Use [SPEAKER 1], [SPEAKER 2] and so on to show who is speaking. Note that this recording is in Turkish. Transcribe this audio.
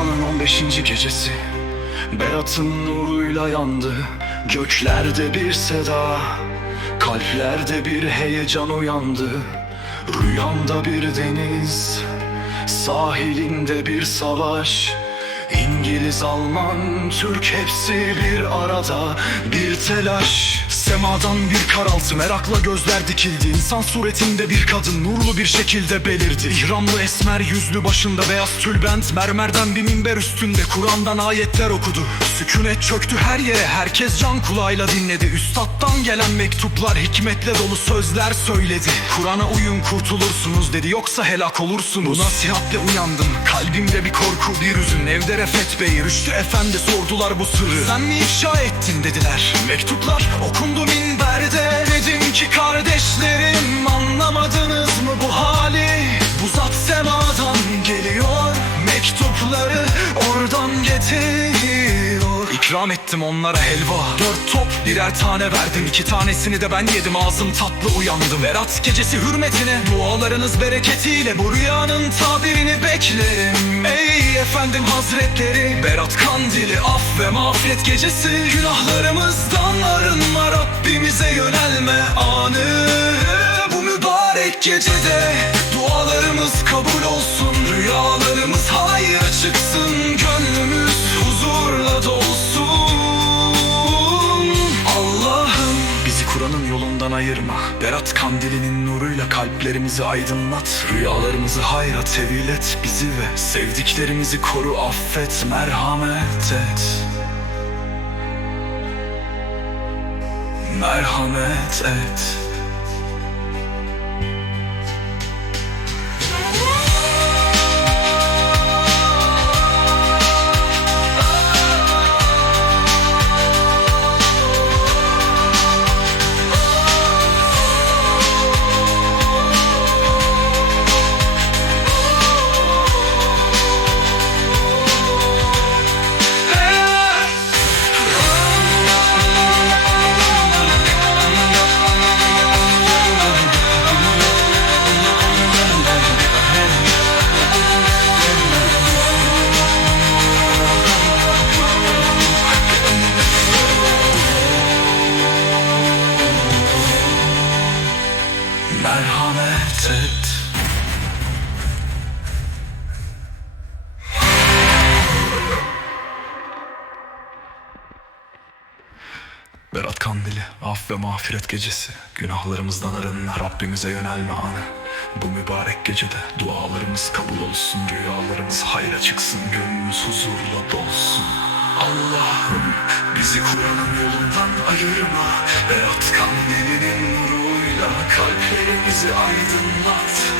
[SPEAKER 1] 15. gecesi. Berat'ın nuruyla yandı. Göklerde bir seda Kalplerde bir heyecan uyandı. Rüyamda bir deniz Sahilinde bir savaş. İngiliz, Alman, Türk hepsi bir arada Bir telaş Semadan bir karaltı merakla gözler dikildi. İnsan suretinde bir kadın nurlu bir şekilde belirdi. İhramlı esmer yüzlü başında beyaz tülbent Mermerden bir minber üstünde Kur'an'dan ayetler okudu. Sükunet çöktü her yere herkes can kulağıyla dinledi. Üstattan gelen mektuplar hikmetle dolu sözler söyledi. Kur'an'a uyun kurtulursunuz dedi yoksa helak olursunuz. Bu nasihatle uyandım kalbimde bir korku bir hüzün. Evde Refet Bey Rüştü Efendi sordular bu sırrı. Sen mi ifşa ettin dediler. Mektuplar okundu minberde Dedim ki kardeşlerim anlamadınız mı bu hali? Bu zat semadan geliyor Mektupları oradan getiriyor İkram ettim onlara helva. Dört top birer tane verdim. İki tanesini de ben yedim. Ağzım tatlı uyandım Berat gecesi hürmetine Dualarınız bereketiyle bu rüyanın tabirini beklerim. Ey efendim hazretleri Berat kandili af ve mağfiret gecesi. Günahlarımızdan arınma Rabbimize yönelme anı. Bu mübarek gecede Dualarımız kabul olsun. Rüyalarımız hayır çıksın Gönlümüz ayırma. Berat kandilinin nuruyla kalplerimizi aydınlat. Rüyalarımızı hayra tevil et Bizi ve sevdiklerimizi koru affet Merhamet et. Merhamet et Merhamet et Berat Kandili, af ve mağfiret gecesi Günahlarımızdan arınma, Rabbimize yönelme anı. Bu mübarek gecede dualarımız kabul olsun Rüyalarımız hayra çıksın, gönlümüz huzurla dolsun. Allah'ım bizi Kur'an'ın yolundan ayırma. Berat Kandili'nin nuruyla kalplerimizi aydınlat